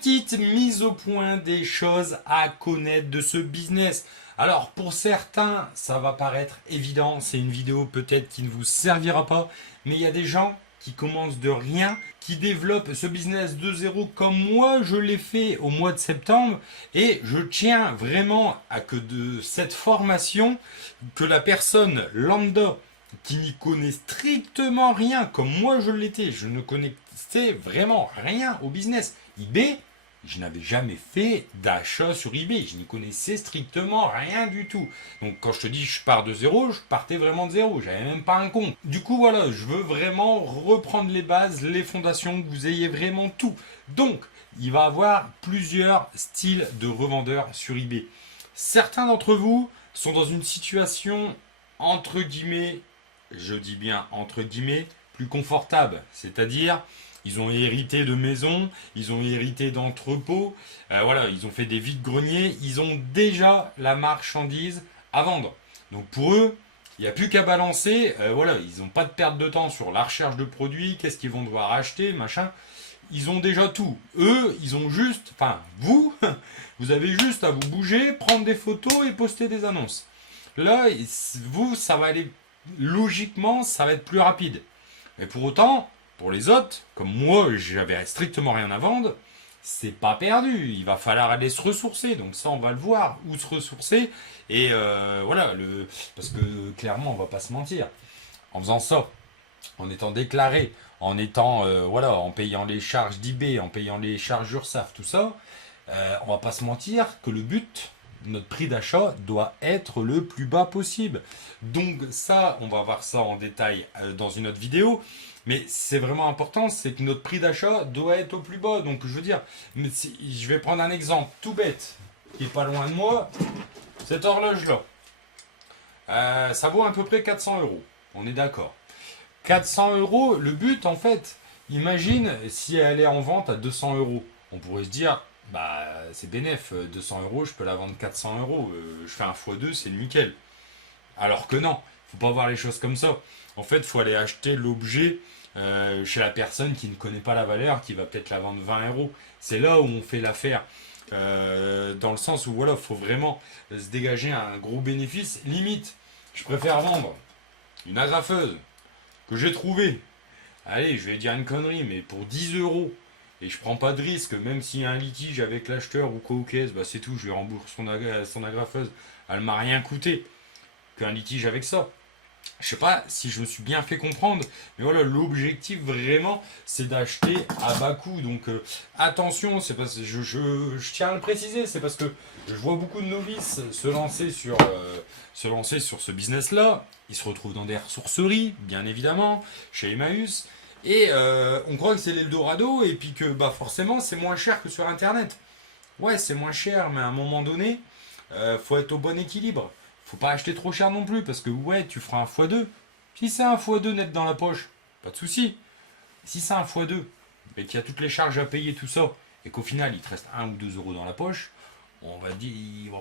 Petite mise au point des choses à connaître de ce business. Alors pour certains, ça va paraître évident, c'est une vidéo peut-être qui ne vous servira pas, mais il y a des gens qui commencent de rien, qui développent ce business de zéro comme moi je l'ai fait au mois de septembre et je tiens vraiment à que de cette formation, que la personne lambda qui n'y connaît strictement rien, comme moi je l'étais, je ne connaissais vraiment rien au business. eBay, je n'avais jamais fait d'achat sur eBay, je n'y connaissais strictement rien du tout. Donc quand je te dis je pars de zéro, je partais vraiment de zéro, j'avais même pas un compte. Du coup voilà, je veux vraiment reprendre les bases, les fondations, que vous ayez vraiment tout. Donc il va y avoir plusieurs styles de revendeurs sur eBay. Certains d'entre vous sont dans une situation entre guillemets, je dis bien entre guillemets, plus confortable. C'est-à-dire, ils ont hérité de maisons, ils ont hérité d'entrepôts, voilà, ils ont fait des vides-greniers, ils ont déjà la marchandise à vendre. Donc pour eux, il n'y a plus qu'à balancer, voilà, ils n'ont pas de perte de temps sur la recherche de produits, qu'est-ce qu'ils vont devoir acheter, machin. Ils ont déjà tout. Eux, ils ont juste, enfin, vous, vous avez juste à vous bouger, prendre des photos et poster des annonces. Là, vous, ça va aller logiquement, ça va être plus rapide. Mais pour autant, pour les autres, comme moi, j'avais strictement rien à vendre, c'est pas perdu. Il va falloir aller se ressourcer. Donc ça, on va le voir, où se ressourcer. Et voilà, parce que clairement, on va pas se mentir. En faisant ça, en étant déclaré, en étant, voilà, en payant les charges d'eBay, en payant les charges URSAF, tout ça, on va pas se mentir que le but, notre prix d'achat doit être le plus bas possible. Donc ça, on va voir ça en détail dans une autre vidéo. Mais c'est vraiment important, c'est que notre prix d'achat doit être au plus bas. Donc je veux dire, je vais prendre un exemple tout bête, qui est pas loin de moi. Cette horloge-là, ça vaut à peu près 400 euros. On est d'accord. 400 euros, le but en fait, imagine si elle est en vente à 200 euros. On pourrait se dire, bah c'est bénef, 200 euros, je peux la vendre 400 euros. Je fais un x2, c'est nickel. Alors que non, faut pas voir les choses comme ça. En fait, il faut aller acheter l'objet chez la personne qui ne connaît pas la valeur, qui va peut-être la vendre 20 euros. C'est là où on fait l'affaire. Dans le sens où voilà, faut vraiment se dégager un gros bénéfice. Limite, je préfère vendre une agrafeuse que j'ai trouvée. Allez, je vais dire une connerie, mais pour 10 euros. Et je prends pas de risque, même s'il y a un litige avec l'acheteur ou quoi au caisse, bah c'est tout, je lui rembourse son agrafeuse. Elle m'a rien coûté qu'un litige avec ça. Je sais pas si je me suis bien fait comprendre, mais voilà, l'objectif vraiment, c'est d'acheter à bas coût. Donc attention, c'est parce que je tiens à le préciser, c'est parce que je vois beaucoup de novices se lancer sur ce business-là. Ils se retrouvent dans des ressourceries, bien évidemment, chez Emmaüs, et on croit que c'est l'Eldorado, et puis que bah forcément c'est moins cher que sur Internet. Ouais, c'est moins cher, mais à un moment donné, faut être au bon équilibre. Faut pas acheter trop cher non plus, parce que ouais, tu feras un x2. Si c'est un x2 net dans la poche, pas de souci. Si c'est un x2, mais qu'il y a toutes les charges à payer, tout ça, et qu'au final il te reste 1 ou 2 euros dans la poche, on va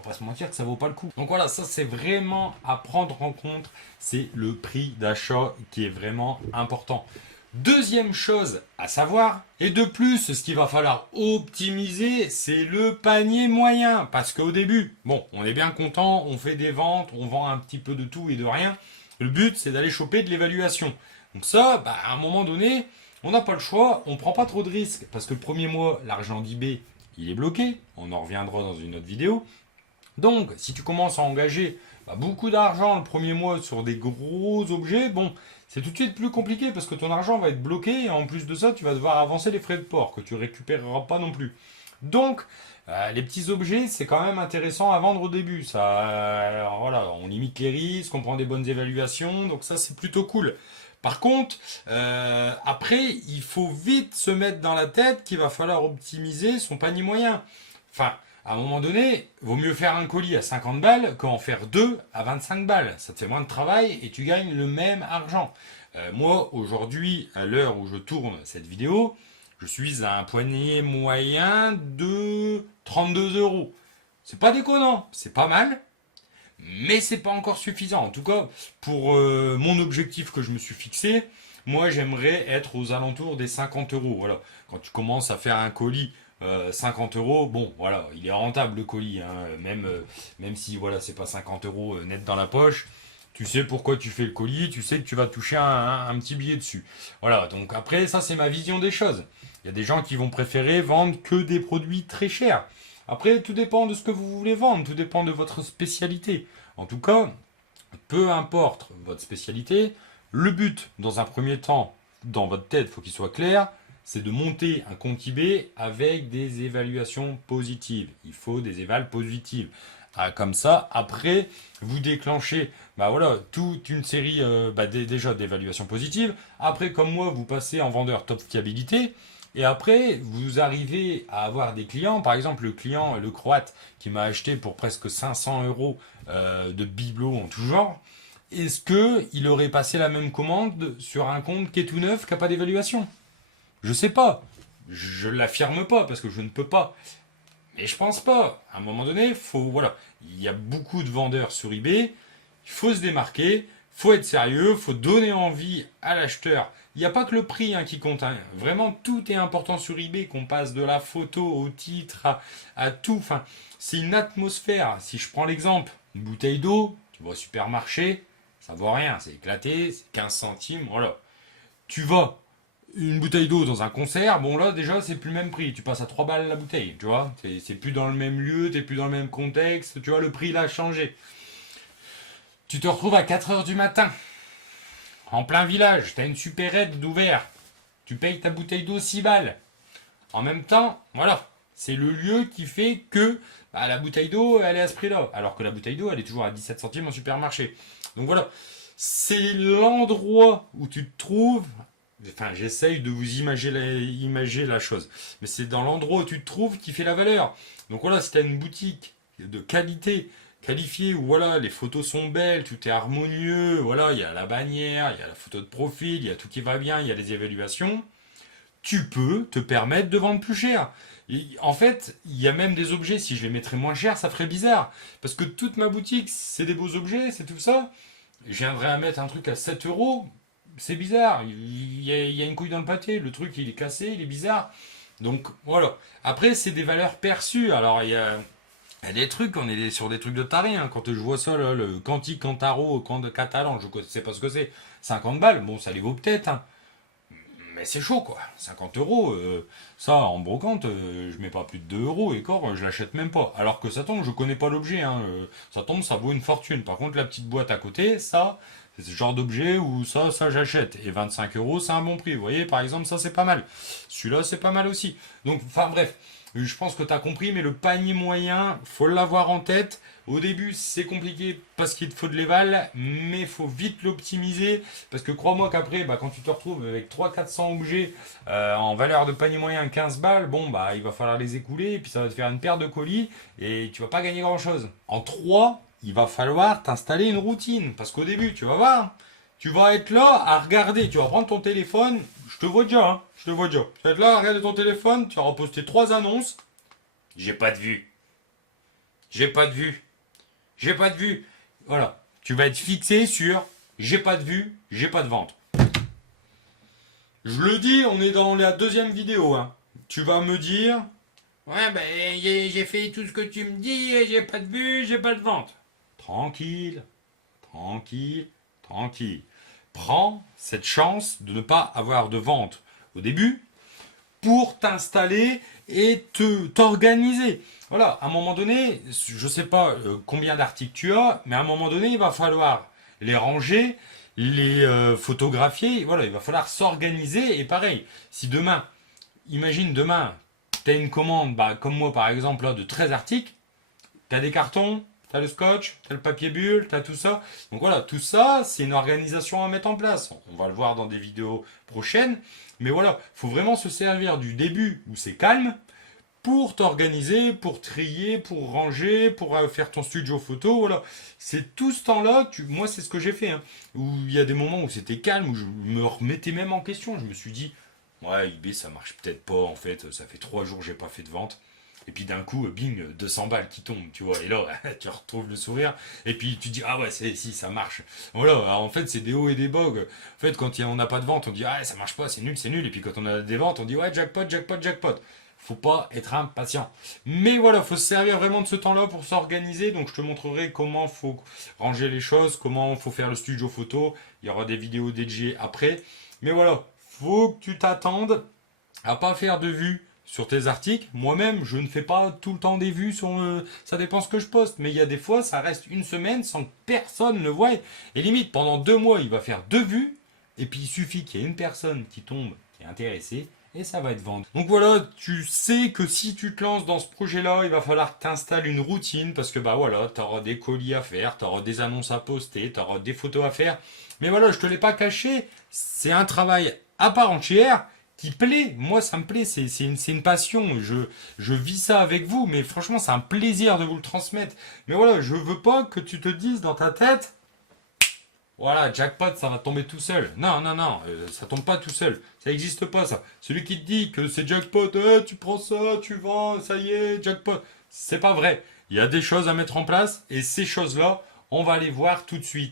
pas se mentir que ça vaut pas le coup. Donc voilà, ça c'est vraiment à prendre en compte, c'est le prix d'achat qui est vraiment important. Deuxième chose à savoir, et de plus, ce qu'il va falloir optimiser, c'est le panier moyen. Parce qu'au début, bon, on est bien content, on fait des ventes, on vend un petit peu de tout et de rien. Le but, c'est d'aller choper de l'évaluation. Donc ça, bah, à un moment donné, on n'a pas le choix, on prend pas trop de risques. Parce que le premier mois, l'argent d'eBay, il est bloqué. On en reviendra dans une autre vidéo. Donc, si tu commences à engager beaucoup d'argent le premier mois sur des gros objets, bon, c'est tout de suite plus compliqué parce que ton argent va être bloqué et en plus de ça, tu vas devoir avancer les frais de port que tu récupéreras pas non plus. Donc, les petits objets, c'est quand même intéressant à vendre au début. Ça, alors voilà, on limite les risques, on prend des bonnes évaluations, donc ça c'est plutôt cool. Par contre, après, il faut vite se mettre dans la tête qu'il va falloir optimiser son panier moyen. Enfin, à un moment donné, vaut mieux faire un colis à 50 balles qu'en faire deux à 25 balles. Ça te fait moins de travail et tu gagnes le même argent. Moi, aujourd'hui, à l'heure où je tourne cette vidéo, je suis à un panier moyen de 32 euros. C'est pas déconnant, c'est pas mal, mais c'est pas encore suffisant. En tout cas, pour mon objectif que je me suis fixé, moi j'aimerais être aux alentours des 50 euros. Voilà. Quand tu commences à faire un colis 50 euros, bon, voilà, il est rentable le colis, hein, même si, voilà, c'est pas 50 euros net dans la poche. Tu sais pourquoi tu fais le colis, tu sais que tu vas toucher un petit billet dessus. Voilà, donc après, ça, c'est ma vision des choses. Il y a des gens qui vont préférer vendre que des produits très chers. Après, tout dépend de ce que vous voulez vendre, tout dépend de votre spécialité. En tout cas, peu importe votre spécialité, le but, dans un premier temps, dans votre tête, il faut qu'il soit clair, c'est de monter un compte eBay avec des évaluations positives. Il faut des évals positives. Ah, comme ça, après, vous déclenchez bah voilà, toute une série déjà d'évaluations positives. Après, comme moi, vous passez en vendeur top fiabilité. Et après, vous arrivez à avoir des clients. Par exemple, le client, le Croate, qui m'a acheté pour presque 500 euros de bibelots en tout genre. Est-ce qu'il aurait passé la même commande sur un compte qui est tout neuf, qui n'a pas d'évaluation? Je sais pas. Je l'affirme pas parce que je ne peux pas. Mais je pense pas. À un moment donné, voilà. Il y a beaucoup de vendeurs sur eBay. Il faut se démarquer. Faut être sérieux. Faut donner envie à l'acheteur. Il n'y a pas que le prix qui compte. Hein. Vraiment, tout est important sur eBay. Qu'on passe de la photo au titre à tout. Enfin, c'est une atmosphère. Si je prends l'exemple, une bouteille d'eau, tu vas au supermarché, ça vaut rien. C'est éclaté, c'est 15 centimes. Voilà. Tu vas une bouteille d'eau dans un concert, bon là déjà c'est plus le même prix, tu passes à 3 balles la bouteille, tu vois, c'est plus dans le même lieu, t'es plus dans le même contexte, tu vois, le prix là a changé. Tu te retrouves à 4 heures du matin, en plein village, t'as une supérette d'ouvert, tu payes ta bouteille d'eau 6 balles. En même temps, voilà, c'est le lieu qui fait que la bouteille d'eau elle est à ce prix là, alors que la bouteille d'eau elle est toujours à 17 centimes en supermarché. Donc voilà, c'est l'endroit où tu te trouves. Enfin, j'essaye de vous imaginer la chose. Mais c'est dans l'endroit où tu te trouves qui fait la valeur. Donc voilà, si tu as une boutique de qualité, qualifiée, où voilà, les photos sont belles, tout est harmonieux, voilà, il y a la bannière, il y a la photo de profil, il y a tout qui va bien, il y a les évaluations, tu peux te permettre de vendre plus cher. Et en fait, il y a même des objets, si je les mettrais moins cher, ça ferait bizarre. Parce que toute ma boutique, c'est des beaux objets, c'est tout ça. Je viendrais à mettre un truc à 7 euros, c'est bizarre. Il y a une couille dans le pâté, le truc il est cassé, il est bizarre. Donc voilà. Après, c'est des valeurs perçues. Alors il y a des trucs, on est sur des trucs de taré. Hein. Quand je vois ça, là, le Canti Cantaro, catalan, je ne sais pas ce que c'est. 50 balles, bon, ça les vaut peut-être. Hein. Mais c'est chaud quoi. 50 euros, ça en brocante, je mets pas plus de 2 euros et corps, je l'achète même pas. Alors que ça tombe, je connais pas l'objet. Hein. Ça tombe, ça vaut une fortune. Par contre, la petite boîte à côté, ça, c'est ce genre d'objet où ça j'achète. Et 25 euros, c'est un bon prix. Vous voyez, par exemple, ça c'est pas mal. Celui-là, c'est pas mal aussi. Donc, enfin bref, je pense que tu as compris, mais le panier moyen, faut l'avoir en tête. Au début, c'est compliqué parce qu'il te faut de l'éval, mais il faut vite l'optimiser. Parce que crois-moi qu'après, quand tu te retrouves avec 300-400 objets en valeur de panier moyen 15 balles, bon, il va falloir les écouler, et puis ça va te faire une paire de colis, et tu vas pas gagner grand-chose. En 3, il va falloir t'installer une routine. Parce qu'au début, tu vas voir, tu vas être là à regarder, tu vas prendre ton téléphone, je te vois déjà, hein, je te vois déjà. Tu vas être là à regarder ton téléphone, tu vas posté 3 annonces, j'ai pas de vue. J'ai pas de vue. J'ai pas de vue. Voilà. Tu vas être fixé sur j'ai pas de vue, j'ai pas de vente. Je le dis, on est dans la deuxième vidéo. Hein. Tu vas me dire ouais, j'ai fait tout ce que tu me dis et j'ai pas de vue, j'ai pas de vente. Tranquille, tranquille, tranquille. Prends cette chance de ne pas avoir de vente au début pour t'installer et t'organiser. Voilà, à un moment donné, je ne sais pas combien d'articles tu as, mais à un moment donné, il va falloir les ranger, les photographier. Voilà, il va falloir s'organiser. Et pareil, si demain, imagine demain, tu as une commande, comme moi par exemple, là, de 13 articles, tu as des cartons, tu as le scotch, tu as le papier bulle, tu as tout ça. Donc voilà, tout ça, c'est une organisation à mettre en place. On va le voir dans des vidéos prochaines. Mais voilà, il faut vraiment se servir du début où c'est calme pour t'organiser, pour trier, pour ranger, pour faire ton studio photo. Voilà. C'est tout ce temps-là, moi c'est ce que j'ai fait. Hein, où il y a des moments où c'était calme, où je me remettais même en question. Je me suis dit, ouais, eBay ça marche peut-être pas en fait, ça fait 3 jours que j'ai pas fait de vente. Et puis d'un coup, bing, 200 balles qui tombent, tu vois. Et là, tu retrouves le sourire. Et puis tu dis, ah ouais, si, ça marche. Voilà, alors, en fait, c'est des hauts et des bas. En fait, quand on n'a pas de vente, on dit, ah, ça marche pas, c'est nul, c'est nul. Et puis quand on a des ventes, on dit, ouais, jackpot, jackpot, jackpot. faut pas être impatient. Mais voilà, faut se servir vraiment de ce temps-là pour s'organiser. Donc je te montrerai comment faut ranger les choses, comment faut faire le studio photo. Il y aura des vidéos dédiées après. Mais voilà, faut que tu t'attendes à pas faire de vues sur tes articles. Moi-même, je ne fais pas tout le temps des vues sur ça dépend ce que je poste. Mais il y a des fois, ça reste une semaine sans que personne le voie. Et limite, pendant 2 mois, il va faire 2 vues. Et puis il suffit qu'il y ait une personne qui tombe, qui est intéressée, et ça va être vendu. Donc voilà, tu sais que si tu te lances dans ce projet-là, il va falloir que tu installes une routine, parce que bah voilà, tu auras des colis à faire, tu auras des annonces à poster, tu auras des photos à faire. Mais voilà, je te l'ai pas caché, c'est un travail à part entière qui plaît. Moi, ça me plaît, c'est une passion. Je vis ça avec vous, mais franchement, c'est un plaisir de vous le transmettre. Mais voilà, je veux pas que tu te dises dans ta tête, voilà, jackpot, ça va tomber tout seul. Non, non, non, ça tombe pas tout seul. Ça n'existe pas, ça. Celui qui te dit que c'est jackpot, tu prends ça, tu vends, ça y est, jackpot. C'est pas vrai. Il y a des choses à mettre en place et ces choses-là, on va les voir tout de suite.